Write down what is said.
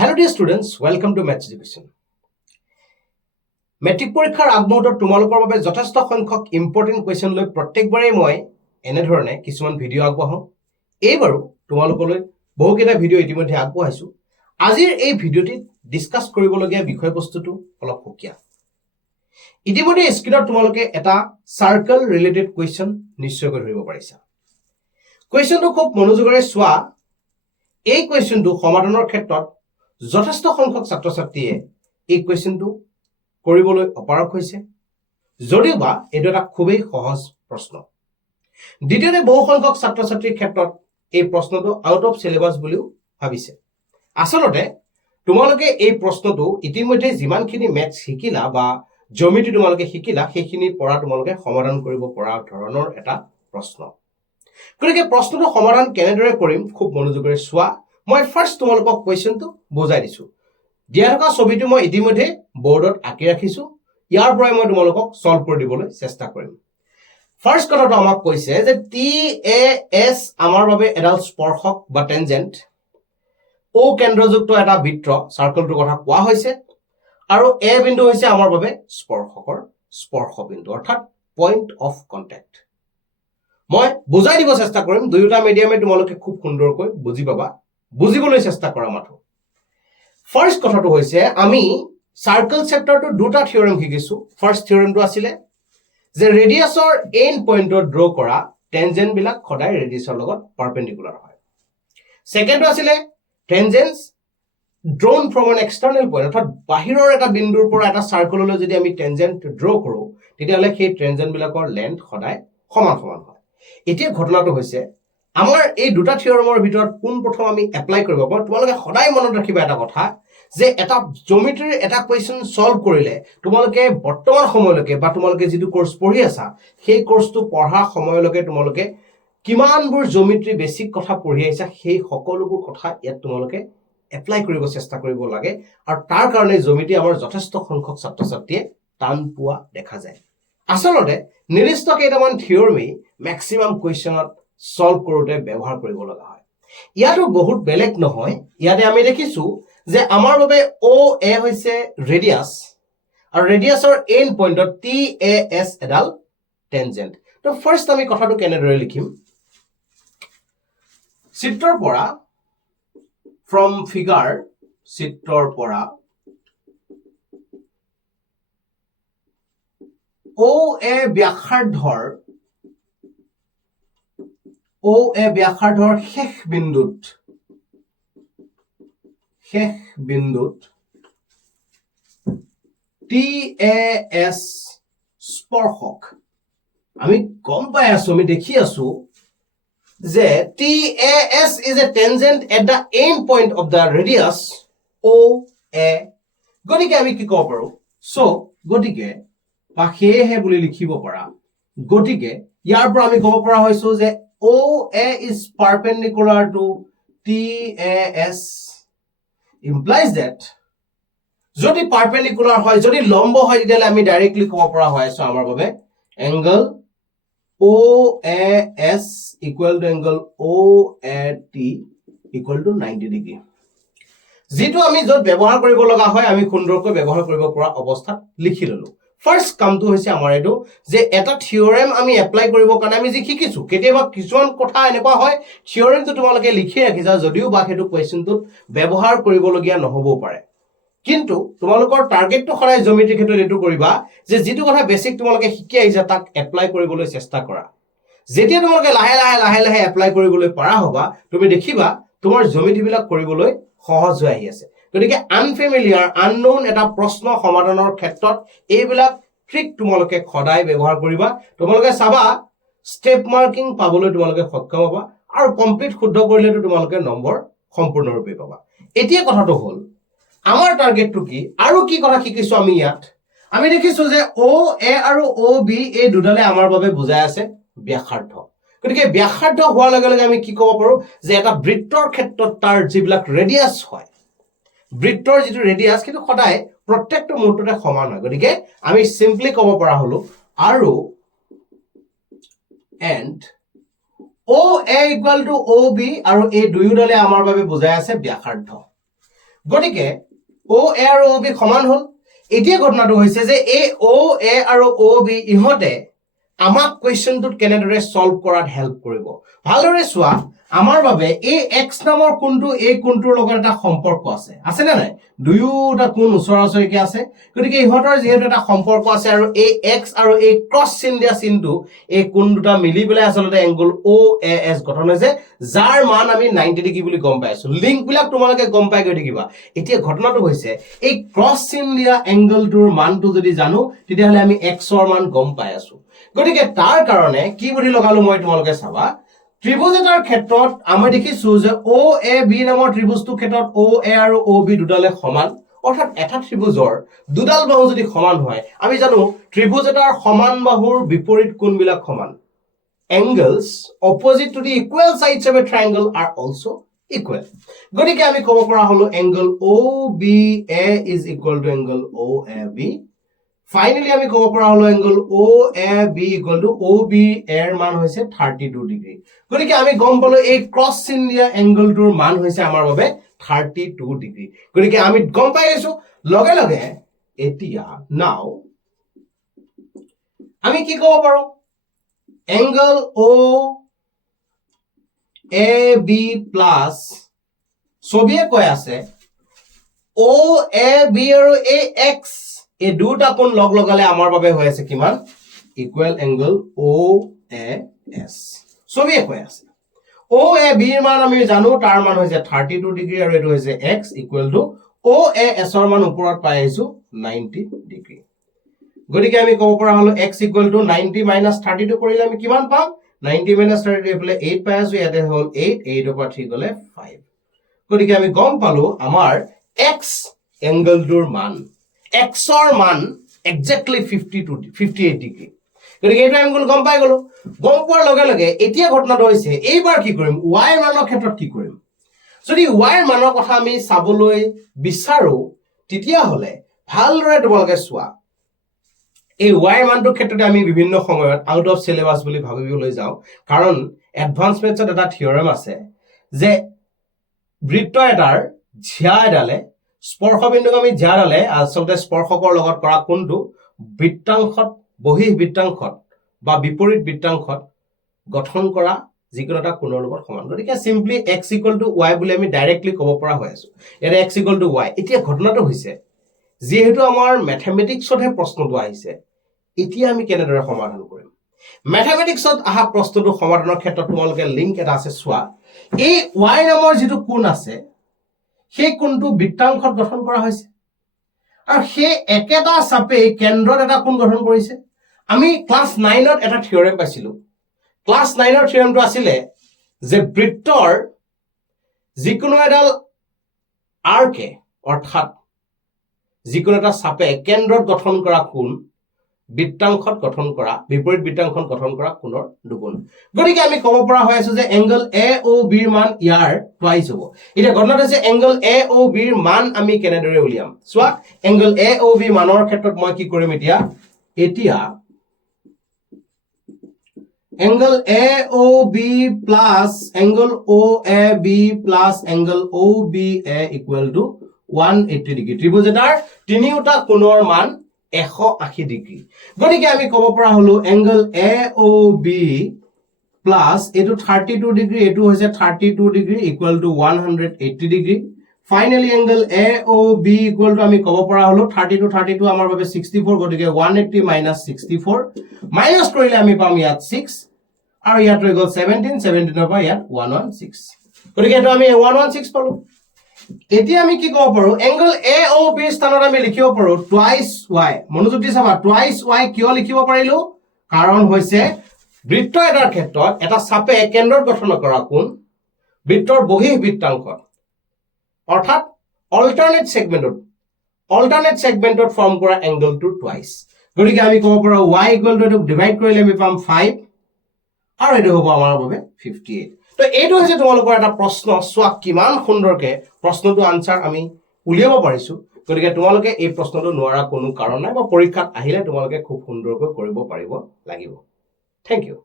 Hello dear students, welcome to Maths Education. Matric পৰীক্ষাৰ আগমুহূৰ্তত তোমালোকৰ বাবে যথেষ্ট সংখ্যক ইম্পৰ্টেণ্ট কুৱেশ্যন লৈ প্ৰত্যেকবাৰেই মই এনেধৰণে কিছুমান ভিডিঅ' আগবঢ়াওঁ। এইবাৰো তোমালোকলৈ বহুকেইটা ভিডিঅ' ইতিমধ্যে আগবঢ়াইছোঁ। আজিৰ এই ভিডিঅ'টিত ডিছকাছ কৰিবলগীয়া বিষয়বস্তুটো অলপ সুকীয়া। ইতিমধ্যে স্ক্ৰীনত তোমালোকে এটা চাৰ্কেল ৰিলেটেড কুৱেশ্যন নিশ্চয়কৈ ধৰিব পাৰিছা। কুৱেশ্যনটো খুব মনোযোগেৰে চোৱা। এই কুৱেশ্যনটো সমাধানৰ ক্ষেত্ৰত যথেষ্ট সংখ্যক ছাত্ৰ ছাত্ৰীয়ে এই কুৱেশ্যনটো কৰিবলৈ অপাৰগ হৈছে, যদিও বা এইটো এটা খুবেই সহজ প্ৰশ্ন। দ্বিতীয়তে বহু সংখ্যক ছাত্ৰ ছাত্ৰীৰ ক্ষেত্ৰত এই প্ৰশ্নটো আউট অফ চিলেবাছ বুলিও ভাবিছে। আচলতে তোমালোকে এই প্ৰশ্নটো ইতিমধ্যে যিমানখিনি মেথছ শিকিলা বা জিঅ'মেট্ৰি তোমালোকে শিকিলা, সেইখিনিৰ পৰা তোমালোকে সমাধান কৰিব পৰা ধৰণৰ এটা প্ৰশ্ন। গতিকে প্ৰশ্নটো সমাধান কেনেদৰে কৰিম খুব মনোযোগেৰে চোৱা। মই ফাৰ্ষ্ট তোমালোকক কুৱেশ্যনটো বুজাই দিছোঁ। দিয়া থকা ছবিটো মই ইতিমধ্যে বৰ্ডত আঁকি ৰাখিছোঁ। ইয়াৰ পৰাই মই তোমালোকক ছল্ভ কৰি দিবলৈ চেষ্টা কৰিম। ফাৰ্ষ্ট কথাটো আমাক কৈছে যে TAS আমাৰ বাবে এডাল স্পৰ্শক বা টেনজেণ্ট, O কেন্দ্ৰযুক্ত এটা বৃত্ত, চাৰ্কলটোৰ কথা কোৱা হৈছে, আৰু A বিন্দু হৈছে আমাৰ বাবে স্পৰ্শকৰ স্পৰ্শ বিন্দু, অৰ্থাৎ পইণ্ট অফ কণ্টেক্ট। মই বুজাই দিব চেষ্টা কৰিম, দুয়োটা মিডিয়ামে তোমালোকে খুব সুন্দৰকৈ বুজি পাবা, বুজিবলৈ চেষ্টা কৰা মাথো। ফাৰ্ষ্ট কথাটো হৈছে আমি চাৰ্কেল চেপ্টাৰটোৰ দুটা থিয়ৰেম শিকিছোঁ। ফাৰ্ষ্ট থিয়ৰেমটো আছিলে যে ৰেডিয়াছৰ এণ্ড পইণ্টত ড্ৰ কৰা টেনজেণ্টবিলাক সদায় ৰেডিয়াছৰ লগত পাৰপেণ্ডিকুলাৰ হয়। ছেকেণ্ডটো আছিলে tangents drawn from N external point, অৰ্থাৎ বাহিৰৰ এটা বিন্দুৰ পৰা এটা চাৰ্কেললৈ যদি আমি টেনজেণ্ট ড্ৰ কৰোঁ, তেতিয়াহ'লে সেই টেনজেণ্টবিলাকৰ লেন্থ সদায় সমান সমান হয়। এতিয়া ঘটনাটো হৈছে আমাৰ এই দুটা থিয়ৰমৰ ভিতৰত পোনপ্ৰথম আমি এপ্লাই কৰিব পাৰোঁ। তোমালোকে সদায় মনত ৰাখিবা এটা কথা, যে এটা জিঅ'মেট্ৰিৰ এটা কুৱেশ্যন ছল্ভ কৰিলে তোমালোকে বৰ্তমান সময়লৈকে বা তোমালোকে যিটো কোৰ্চ পঢ়ি আছা, সেই কোৰ্চটো পঢ়া সময়লৈকে তোমালোকে কিমানবোৰ জিঅ'মেট্ৰি বেছিক কথা পঢ়ি আহিছা, সেই সকলোবোৰ কথা ইয়াত তোমালোকে এপ্লাই কৰিব চেষ্টা কৰিব লাগে। আৰু তাৰ কাৰণে জিঅ'মেট্ৰি আমাৰ যথেষ্ট সংখ্যক ছাত্ৰ ছাত্ৰীয়ে টান পোৱা দেখা যায়। আচলতে নিৰ্দিষ্ট কেইটামান থিয়ৰমেই মেক্সিমাম কুৱেশ্যনত ছল্ভ কৰোঁতে ব্যৱহাৰ কৰিব লগা হয়। ইয়াতো বহুত বেলেগ নহয়। ইয়াতে আমি দেখিছোঁ যে আমাৰ বাবে OA হৈছে ৰেডিয়াছ, আৰু ৰেডিয়াছৰ এণ্ড পইণ্টত TAS এডাল টেনজেণ্ট। তো ফাৰ্ষ্ট আমি কথাটো কেনেদৰে লিখিম, চিত্ৰৰ পৰা ফ্ৰম ফিগাৰ, চিত্ৰৰ পৰা OA ব্যাসাৰ্ধৰ শেষ বিন্দুত TAS স্পৰ্শক। আমি গম পাই আছো, আমি দেখি আছো যে TAS is a tangent at the end point of the radius OA। গতিকে আমি কি ক'ব পাৰো, গতিকে বা সেয়েহে বুলি লিখিব পাৰা। গতিকে ইয়াৰ পৰা আমি ক'ব পৰা হৈছো যে OA is perpendicular to TAS, implies that যদি পাৰপেণ্ডিকুলাৰ হয়, যদি লম্ব হয়, তেতিয়াহ'লে আমি ডাইৰেক্টলি ক'ব পৰা হৈ আছো আমাৰ বাবে angle OAS equal to angle OAT equal to 90 degree. যিটো আমি য'ত ব্যৱহাৰ কৰিব লগা হয়, আমি সুন্দৰকৈ ব্যৱহাৰ কৰিব পৰা অৱস্থাত লিখি ললো। ফাৰ্ষ্ট কামটো হৈছে আমাৰ এইটো যে এটা থিয়ৰেম আমি এপ্লাই কৰিবৰ কাৰণে আমি যি শিকিছো, কেতিয়াবা কিছুমান কথা এনেকুৱা হয় থিয়ৰেমটো তোমালোকে লিখি ৰাখিছা, যদিও বা সেইটো কুৱেশ্যনটোত ব্যৱহাৰ কৰিবলগীয়া নহ'বও পাৰে। কিন্তু তোমালোকৰ টাৰ্গেটটো সদায় জিঅ'মেট্ৰিৰ ক্ষেত্ৰত এইটো কৰিবা যে যিটো কথা বেছিক তোমালোকে শিকি আহিছা তাক এপ্লাই কৰিবলৈ চেষ্টা কৰা। যেতিয়া তোমালোকে লাহে লাহে এপ্লাই কৰিবলৈ পৰা হ'বা, তুমি দেখিবা তোমাৰ জিঅ'মেট্ৰিবিলাক কৰিবলৈ সহজ হৈ আহি আছে। গতিকে আনফেমিলিয়াৰ, আননোন এটা প্ৰশ্ন সমাধানৰ ক্ষেত্ৰত এইবিলাক ট্ৰিক তোমালোকে সদায় ব্যৱহাৰ কৰিবা। তোমালোকে চাবা ষ্টেপ মাৰ্কিং পাবলৈ তোমালোকে সক্ষম হ'বা, আৰু কমপ্লিট শুদ্ধ কৰিলেতো তোমালোকে নম্বৰ সম্পূৰ্ণৰূপে পাবা। এতিয়া কথাটো হ'ল আমাৰ টাৰ্গেটটো কি, আৰু কি কথা শিকিছো আমি ইয়াত। আমি দেখিছো যে OA আৰু OB এই দুডালে আমাৰ বাবে বুজাই আছে ব্যাসাৰ্ধ। গতিকে ব্যাসাৰ্ধ হোৱাৰ লগে লগে আমি কি ক'ব পাৰো যে এটা বৃত্তৰ ক্ষেত্ৰত তাৰ যিবিলাক ৰেডিয়াছ হয়, বৃত্তৰ যিটো ৰেডিয়াছ কিন্তু সদায় প্ৰত্যেকটো মুহূৰ্ততে সমান হয়। গতিকে আমি চিম্পলি ক'ব পৰা হলো আৰু and OA equal to OB, আৰু এই দুয়োডালে আমাৰ বাবে বুজাই আছে ব্যাসাৰ্ধ। গতিকে OA আৰু OB সমান হ'ল এতিয়া ঘটনাটো হৈছে যে এই OA আৰু OB ইহঁতে আমাক কোৱেশ্চনটোত কেনেদৰে সলভ কৰাত হেল্প কৰিব ভালদৰে চোৱা আমাৰ বাবে এই x নামৰ কোণটো এই কোণটোৰ লগত এটা সম্পৰ্ক আছে নে নাই দুয়োটা কোণ ওচৰা-ওচৰিকে আছে গতিকে ইহঁতৰ যেহেতু এটা সম্পৰ্ক আছে আৰু এই x আৰু এই ক্ৰছ চিন দিয়া চিনটো এই কোণ দুটা মিলি পেলাই আসলতে এংগল OAS গঠন হৈছে যাৰ মান আমি 90 ডিগ্ৰী বুলি গম পাইছো লিংক বিলাক তোমালোকে গম পাই গৈ থাকিবা এতিয়া ঘটনাটো হৈছে এই ক্ৰছ চিন দিয়া এংগলটোৰ মানটো যদি জানো তেতিয়াহলে আমি x ৰ মান গম পাই আছো গতিকে তাৰ কাৰণে কি বুদ্ধি লগালো মই তোমালোকে চাবা ত্ৰিভুজ এটাৰ ক্ষেত্ৰত আমি দেখিছো যে OAB নামৰ ত্ৰিভুজটোৰ ক্ষেত্ৰত OA আৰু OB দুডালে সমান অৰ্থাৎ এটা ত্ৰিভুজৰ দুডাল বাহু যদি সমান হয় আমি জানো ত্ৰিভুজ এটাৰ সমান বাহুৰ বিপৰীত কোণবিলাক সমান angles opposite to the equal sides of a triangle are also equal গতিকে আমি ক'ব পৰা হলো angle OBA is equal to angle OAB Finally, আমি ক'ব পৰা হলো angle OAB equal to OB এৰ মান হৈছে 32 ডিগ্ৰী গতিকে আমি গম পালো এই ক্ৰছ চিন দিয়া এংগলটোৰ মান হৈছে আমাৰ বাবে 32 ডিগ্ৰী গতিকে আমি গম পাই আছো লগে লগে এতিয়া নাও আমি কি ক'ব পাৰো angle OAB plus ছবিয়ে কৈ আছে OAB আৰু AX এই দুটা কোণ লগ লগালে আমাৰ বাবে হৈ আছে কিমান ইকুৱেল এংগল OAS ছবিয়ে কৈ আছে OAB এৰ মান আমি জানো তাৰ মান হৈছে 32 ডিগ্ৰী আৰু এটো হৈছে x ইকুৱেল টু OAS এৰ মান ওপৰত পাই আইছো 90 ডিগ্ৰী গতিকে আমি ক'ব পৰা হলো x ইকুৱেল টু 90 মাইনাস 32 কৰিলে আমি কিমান পাম 90 মাইনাস 32 এফালে 8 পাই আছো ইয়াতে হ'ল 8 8 ওপৰ 3 গলে 5 গতিকে আমি গম পালো আমাৰ x এংগলটোৰ মান x or মান exactly 58 ডিগ্ৰী গতিকে এইটো এংগল গম পাই গলো গম পোৱাৰ লগে লগে এতিয়া ঘটনাটো হৈছে এইবাৰ কি কৰিম y মানৰ ক্ষেত্ৰত কি কৰিম যদি y মানৰ কথা আমি চাবলৈ বিচাৰো তেতিয়া হলে ভালদৰে তোমালোকে চোৱা এই y মানটোৰ ক্ষেত্ৰতে আমি বিভিন্ন সময়ত আউট অফ সিলেবাস বুলি ভাবিবলৈ যাওঁ কাৰণ এডভান্স মেথছত এটা থিওৰেম আছে যে বৃত্ত এটাৰ ঝিয়া এডালে স্পৰ্শবিন্দুক আমি ঝিয়াডালে আসলতে স্পৰ্শকৰ লগত কৰা কোণটো বৃত্তাংশত বহিঃ বৃত্তাংশত বা বিপৰীত বৃত্তাংশত গঠন কৰা যিকোনো এটা কোণৰ লগত সমান গতিকে সিম্পলি x y বুলি আমি ডাইৰেক্টলি ক'ব পৰা হৈ আছো এৰ x y এতিয়া ঘটনাটো হৈছে যেহেতু আমাৰ ম্যাথমেটিক্সতহে প্ৰশ্নটো আহিছে এতিয়া আমি কেনেদৰে সমাধান কৰিম ম্যাথমেটিক্সত আহা প্ৰশ্নটো সমাধানৰ ক্ষেত্ৰত তোমালোকে লিংক এটা আছে চোৱা এই y নামৰ যেটো কোণ আছে সেই কোণটো বৃত্তাংশত গঠন কৰা হৈছে আৰু সেই একেটা চাপে কেন্দ্ৰত এটা কোণ গঠন কৰিছে আমি ক্লাস 9 ত এটা থিওৰেম পাইছিলো ক্লাস 9 ৰ থিওৰেমটো আছিল যে বৃত্তৰ যিকোনো এডাল আৰ্কে অৰ্থাৎ যিকোনো এটা চাপে কেন্দ্ৰত গঠন কৰা কোণ বৃত্তাংশত গঠন কৰা বিপৰীত বৃত্তাংশত গঠন কৰা কোণৰ দুগুণ গতিকে আমি ক'ব পৰা হৈ আছে যে এংগল AOB ৰ মান ইয়াৰ টুৱাইস হ'ব এটা ঘটনাটো হৈছে এংগল AOB ৰ মান আমি কেনেদৰে উলিয়াম চোৱা এংগল AOB মানৰ ক্ষেত্ৰত মই কি কৰিম এতিয়া angle AOB plus angle OAB plus angle OBA equal to 180 degree ত্ৰিভুজ এটাৰ তিনিওটা কোণৰ মান 180 ডিগ্ৰী গতিকে আমি ক'ব পৰা হলো এংগল AOB plus এটো 32 ডিগ্ৰী এটো হৈছে 32 degree equal to 180 degree finally angle AOB equal to আমি ক'ব পৰা হলো 32 আমাৰ বাবে 64 গতিকে 180 minus 64 মাইনাস কৰিলে আমি পাম ইয়াত 6 আৰু ইয়াত হৈ গল 17 ৰ পৰা ইয়াত 116 গতিকে এটো আমি 116 পালো এতিয়া আমি কি ক'ব পাৰো এংগল AOB স্থানত আমি লিখিব পাৰো টুৱাইস y মনোযোগ দি চাবা টুৱাইস y কিয় লিখিব পাৰিলো কাৰণ হৈছে বৃত্ত এটাৰ ক্ষেত্ৰত এটা চাপে কেন্দ্ৰত গঠন কৰা কোণ বৃত্তৰ বহিঃ বৃত্তাংশত অৰ্থাৎ অল্টাৰনেট সেগমেন্টত ফৰ্ম কৰা এংগলটো টুৱাইস গতিকে আমি ক'ব পাৰো y ইকুৱেল টু ডিভাইড কৰিলে আমি পাম 5 আৰু এটো হ'ব আমাৰ বাবে 58 তো এইটো হৈছে তোমালোকৰ এটা প্ৰশ্ন সোৱা কিমান সুন্দৰকে প্ৰশ্নটো আনসাৰ আমি উলিয়াব পাৰিছো গতিকে তোমালোকে এই প্ৰশ্নটো নোৱাৰা কোনো কাৰণ নাই বা পৰীক্ষাত আহিলে তোমালোকে খুব সুন্দৰকৈ কৰিব পাৰিব লাগিব থ্যাংক ইউ